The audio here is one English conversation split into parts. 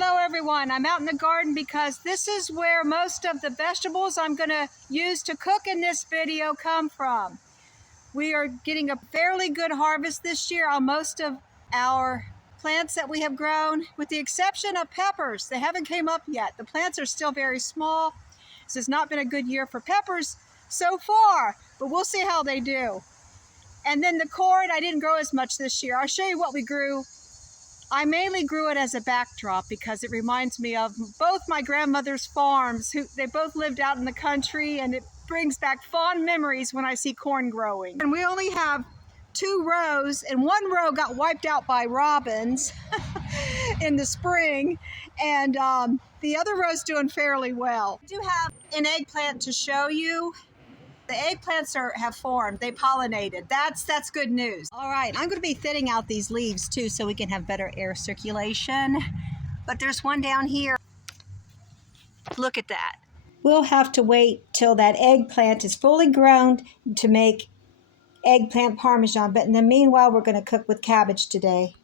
Hello everyone, I'm out in the garden because this is where most of the vegetables I'm going to use to cook in this video come from. We are getting a fairly good harvest this year on most of our plants that we have grown, with the exception of peppers. They haven't came up yet. The plants are still very small. This has not been a good year for peppers so far, but we'll see how they do. And then the corn, I didn't grow as much this year. I'll show you what we grew. I mainly grew it as a backdrop because it reminds me of both my grandmother's farms. They both lived out in the country, and it brings back fond memories when I see corn growing. And we only have 2 rows, and 1 row got wiped out by robins in the spring, and the other row's doing fairly well. I do have an eggplant to show you. The eggplants have formed. They pollinated. That's good news. All right, I'm going to be thinning out these leaves too so we can have better air circulation. But there's one down here. Look at that. We'll have to wait till that eggplant is fully grown to make eggplant parmesan. But in the meanwhile, we're going to cook with cabbage today.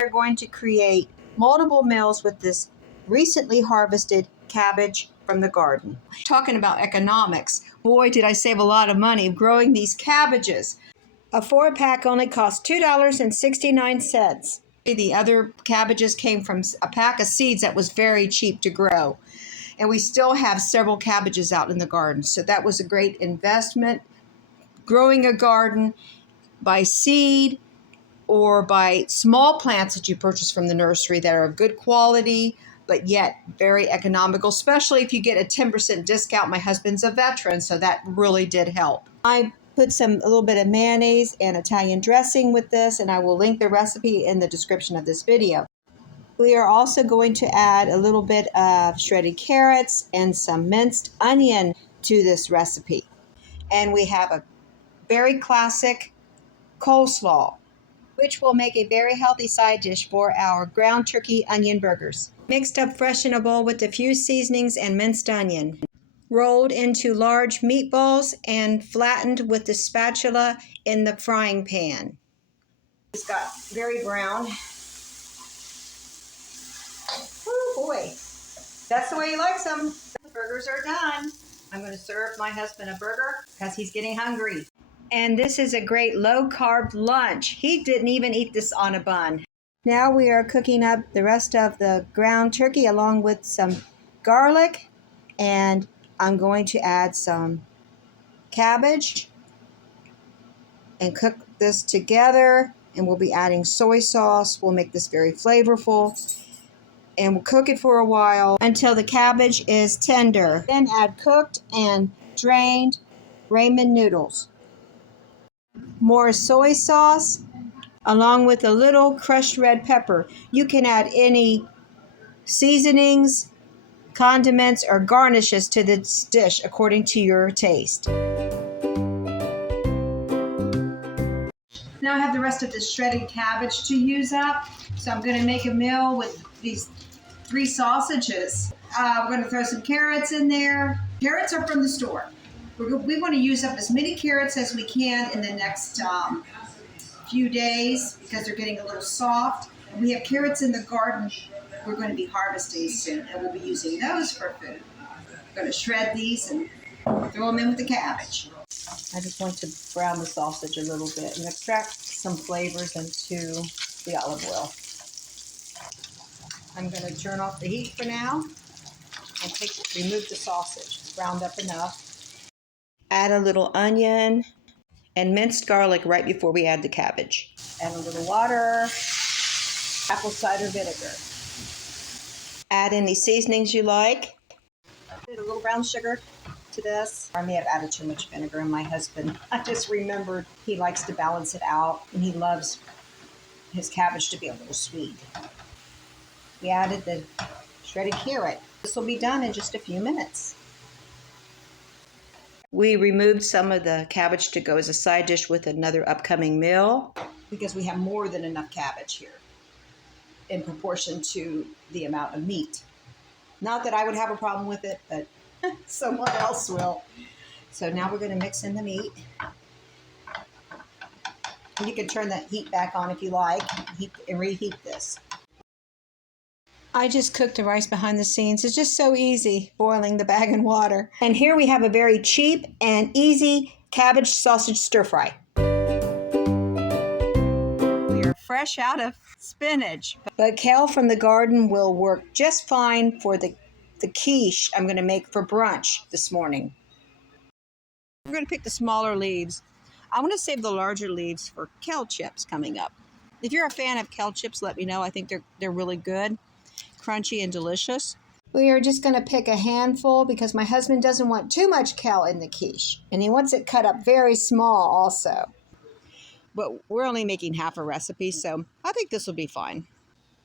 We're going to create multiple meals with this recently harvested cabbage from the garden. Talking about economics, boy, did I save a lot of money growing these cabbages. A 4-pack only cost $2.69. The other cabbages came from a pack of seeds that was very cheap to grow. And we still have several cabbages out in the garden. So that was a great investment. Growing a garden by seed or by small plants that you purchase from the nursery that are of good quality, but yet very economical, especially if you get a 10% discount. My husband's a veteran, so that really did help. I put a little bit of mayonnaise and Italian dressing with this, and I will link the recipe in the description of this video. We are also going to add a little bit of shredded carrots and some minced onion to this recipe. And we have a very classic coleslaw, which will make a very healthy side dish for our ground turkey onion burgers. Mixed up fresh in a bowl with a few seasonings and minced onion. Rolled into large meatballs and flattened with the spatula in the frying pan. It's got very brown. Oh boy, that's the way he likes them. The burgers are done. I'm going to serve my husband a burger because he's getting hungry. And this is a great low-carb lunch. He didn't even eat this on a bun. Now we are cooking up the rest of the ground turkey along with some garlic, and I'm going to add some cabbage and cook this together, and we'll be adding soy sauce. We'll make this very flavorful, and we'll cook it for a while until the cabbage is tender. Then add cooked and drained ramen noodles. More soy sauce, along with a little crushed red pepper. You can add any seasonings, condiments, or garnishes to this dish according to your taste. Now I have the rest of the shredded cabbage to use up, so I'm going to make a meal with these 3 sausages. We're going to throw some carrots in there. Carrots are from the store. We want to use up as many carrots as we can in the next few days because they're getting a little soft. And we have carrots in the garden we're going to be harvesting soon, and we'll be using those for food. We're going to shred these and throw them in with the cabbage. I just want to brown the sausage a little bit and extract some flavors into the olive oil. I'm going to turn off the heat for now and remove the sausage. It's browned up enough. Add a little onion and minced garlic right before we add the cabbage. Add a little water, apple cider vinegar. Add any seasonings you like. Add a little brown sugar to this. I may have added too much vinegar, and my husband, I just remembered he likes to balance it out, and he loves his cabbage to be a little sweet. We added the shredded carrot. This will be done in just a few minutes. We removed some of the cabbage to go as a side dish with another upcoming meal because we have more than enough cabbage here in proportion to the amount of meat. Not that I would have a problem with it, but someone else will. So now we're going to mix in the meat. And you can turn that heat back on if you like and reheat this. I just cooked the rice behind the scenes. It's just so easy, boiling the bag in water. And here we have a very cheap and easy cabbage sausage stir fry. We are fresh out of spinach. But kale from the garden will work just fine for the quiche I'm going to make for brunch this morning. We're going to pick the smaller leaves. I want to save the larger leaves for kale chips coming up. If you're a fan of kale chips, let me know. I think they're really good. Crunchy and delicious. We are just going to pick a handful because my husband doesn't want too much kale in the quiche, and he wants it cut up very small also. But we're only making half a recipe, so I think this will be fine.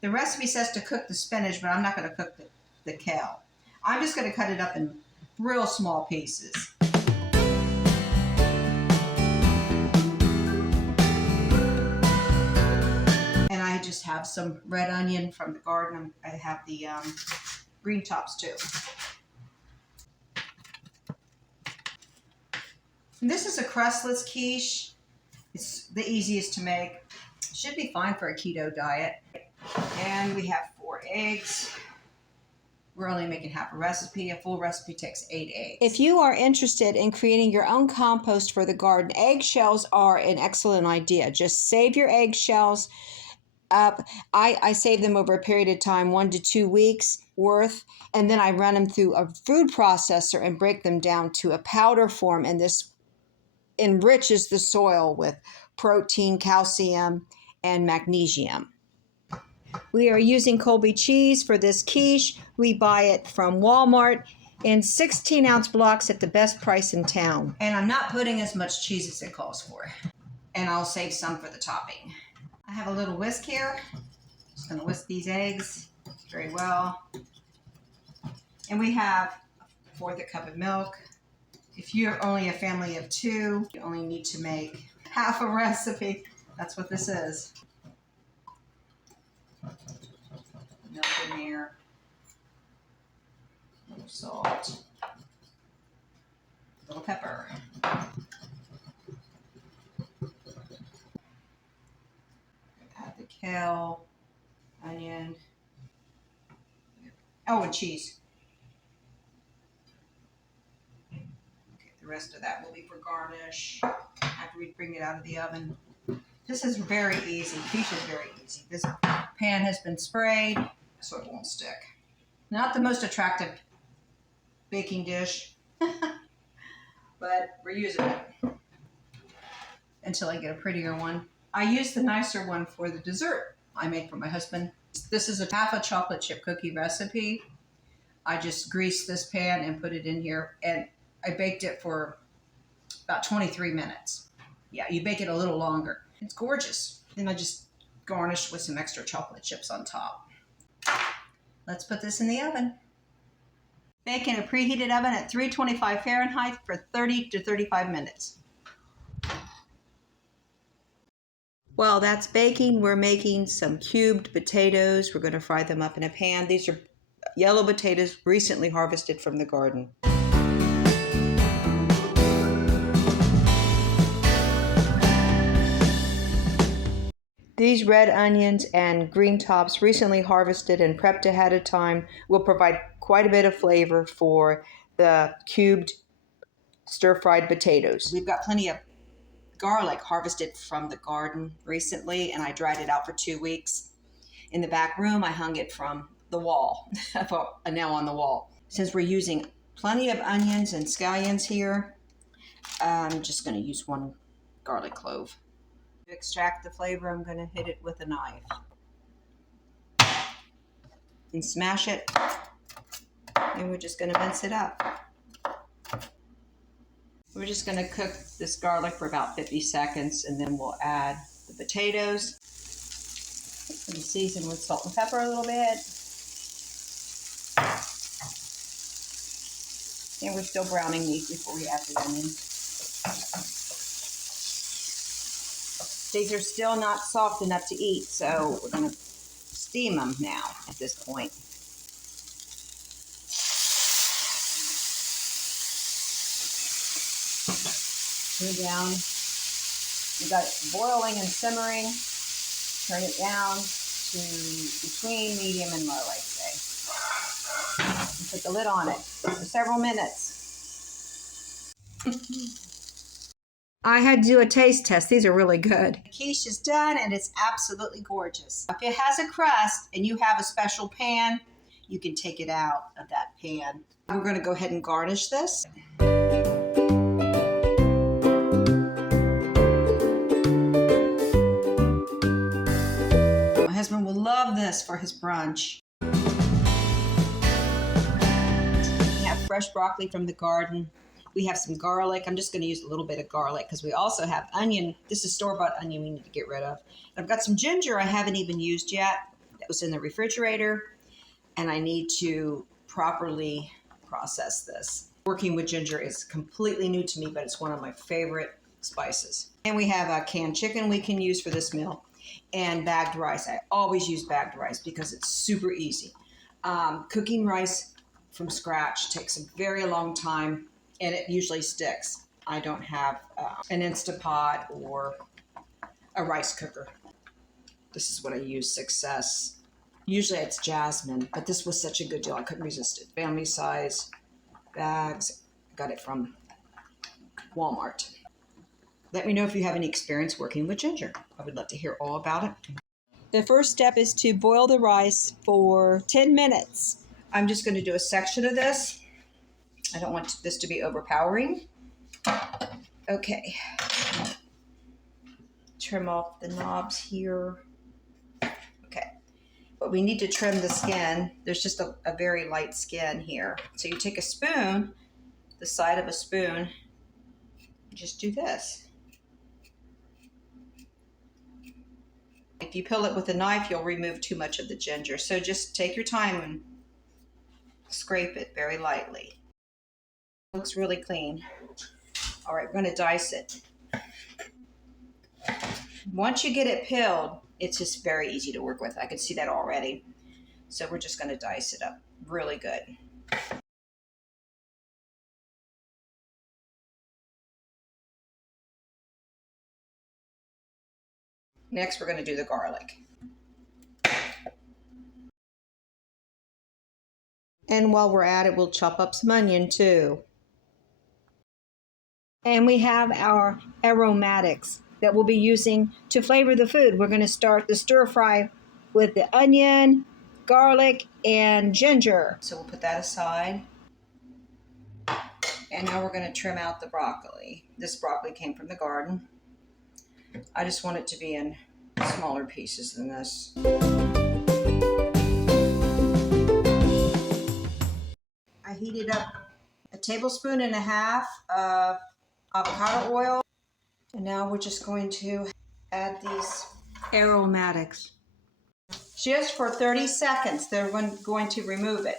The recipe says to cook the spinach, but I'm not going to cook the kale. I'm just going to cut it up in real small pieces. I just have some red onion from the garden. I have the green tops too. And this is a crustless quiche. It's the easiest to make. Should be fine for a keto diet. And we have 4 eggs. We're only making half a recipe. A full recipe takes 8 eggs. If you are interested in creating your own compost for the garden, eggshells are an excellent idea. Just save your eggshells up. I save them over a period of time, 1 to 2 weeks worth, and then I run them through a food processor and break them down to a powder form, and this enriches the soil with protein, calcium, and magnesium. We are using Colby cheese for this quiche. We buy it from Walmart in 16-ounce blocks at the best price in town. And I'm not putting as much cheese as it calls for. And I'll save some for the topping. I have a little whisk here. Just going to whisk these eggs very well. And we have 1/4 cup of milk. If you're only a family of 2, you only need to make half a recipe. That's what this is. Milk in there. A little salt. A little pepper. Kale, onion, and cheese. Okay, the rest of that will be for garnish after we bring it out of the oven. This is very easy. Quiche is very easy. This pan has been sprayed so it won't stick. Not the most attractive baking dish, but we're using it until I get a prettier one. I use the nicer one for the dessert I make for my husband. This is a half a chocolate chip cookie recipe. I just greased this pan and put it in here, and I baked it for about 23 minutes. Yeah, you bake it a little longer. It's gorgeous. Then I just garnished with some extra chocolate chips on top. Let's put this in the oven. Bake in a preheated oven at 325 Fahrenheit for 30 to 35 minutes. While that's baking, we're making some cubed potatoes. We're going to fry them up in a pan. These are yellow potatoes recently harvested from the garden. These red onions and green tops, recently harvested and prepped ahead of time, will provide quite a bit of flavor for the cubed stir-fried potatoes. We've got plenty of garlic harvested from the garden recently, and I dried it out for 2 weeks. In the back room, I hung it from the wall, a nail on the wall. Since we're using plenty of onions and scallions here, I'm just going to use 1 garlic clove. To extract the flavor, I'm going to hit it with a knife and smash it, and we're just going to mince it up. We're just going to cook this garlic for about 50 seconds, and then we'll add the potatoes. And season with salt and pepper a little bit. And we're still browning these before we add the onions. These are still not soft enough to eat, so we're going to steam them now at this point. Turn it down. You got it boiling and simmering. Turn it down to between medium and low, I'd say. Put the lid on it for several minutes. I had to do a taste test. These are really good. The quiche is done and it's absolutely gorgeous. If it has a crust and you have a special pan, you can take it out of that pan. We're going to go ahead and garnish this. My husband will love this for his brunch. We have fresh broccoli from the garden. We have some garlic. I'm just going to use a little bit of garlic because we also have onion. This is store-bought onion we need to get rid of. And I've got some ginger I haven't even used yet. That was in the refrigerator. And I need to properly process this. Working with ginger is completely new to me, but it's one of my favorite spices. And we have a canned chicken we can use for this meal. And bagged rice. I always use bagged rice because it's super easy. Cooking rice from scratch takes a very long time. And it usually sticks. I don't have an Instapot or a rice cooker. This is what I use, Success. Usually it's Jasmine, but this was such a good deal, I couldn't resist it. Family size bags. Got it from Walmart. Let me know if you have any experience working with ginger. I would love to hear all about it. The first step is to boil the rice for 10 minutes. I'm just going to do a section of this. I don't want this to be overpowering. Okay. Trim off the knobs here. Okay. But we need to trim the skin. There's just a very light skin here. So you take a spoon, the side of a spoon, just do this. If you peel it with a knife, you'll remove too much of the ginger. So just take your time and scrape it very lightly. Looks really clean. All right, we're going to dice it. Once you get it peeled, it's just very easy to work with. I can see that already. So we're just going to dice it up really good. Next, we're going to do the garlic. And while we're at it, we'll chop up some onion too. And we have our aromatics that we'll be using to flavor the food. We're going to start the stir fry with the onion, garlic, and ginger. So we'll put that aside. And now we're going to trim out the broccoli. This broccoli came from the garden. I just want it to be in smaller pieces than this. I heated up a tablespoon and a half of avocado oil. And now we're just going to add these aromatics. Just for 30 seconds, they're going to remove it.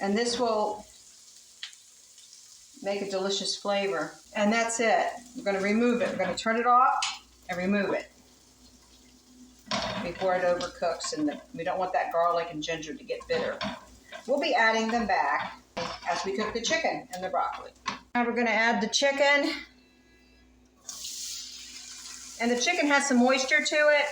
And this will make a delicious flavor. And that's it. We're going to remove it. We're going to turn it off and remove it before it overcooks. And we don't want that garlic and ginger to get bitter. We'll be adding them back as we cook the chicken and the broccoli. Now we're going to add the chicken. And the chicken has some moisture to it.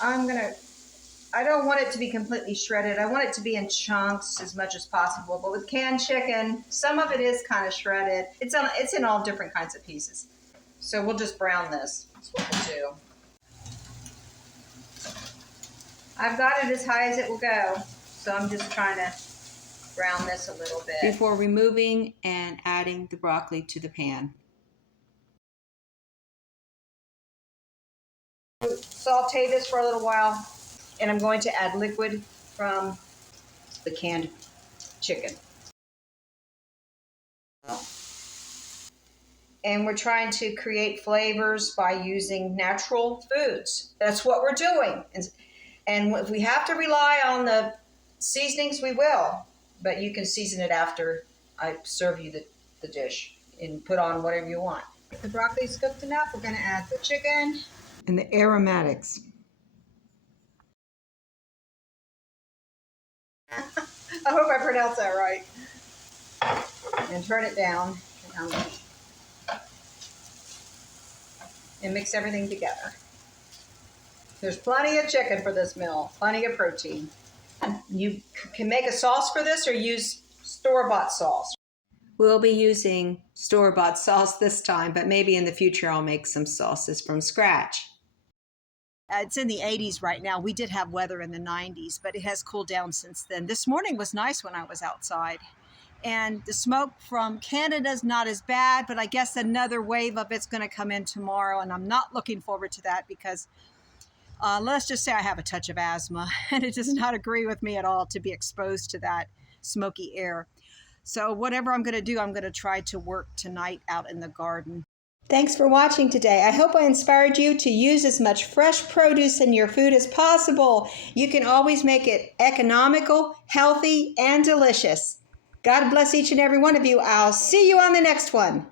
I don't want it to be completely shredded. I want it to be in chunks as much as possible. But with canned chicken, some of it is kind of shredded. It's in all different kinds of pieces. So we'll just brown this. That's what we'll do. I've got it as high as it will go. So I'm just trying to brown this a little bit before removing and adding the broccoli to the pan. Saute this for a little while, and I'm going to add liquid from the canned chicken. And we're trying to create flavors by using natural foods. That's what we're doing. And if we have to rely on the seasonings, we will. But you can season it after I serve you the dish and put on whatever you want. If the broccoli's cooked enough, we're going to add the chicken and the aromatics. I hope I pronounced that right. And turn it down. And mix everything together. There's plenty of chicken for this meal, plenty of protein. You can make a sauce for this or use store-bought sauce. We'll be using store-bought sauce this time, but maybe in the future I'll make some sauces from scratch. It's in the 80s right now. We did have weather in the 90s, but it has cooled down since then. This morning was nice when I was outside. And the smoke from Canada's not as bad, but I guess another wave of it's going to come in tomorrow, and I'm not looking forward to that because let's just say I have a touch of asthma, and it does not agree with me at all to be exposed to that smoky air. So whatever I'm going to do, I'm going to try to work tonight out in the garden. Thanks for watching today. I hope I inspired you to use as much fresh produce in your food as possible. You can always make it economical, healthy, and delicious. God bless each and every one of you. I'll see you on the next one.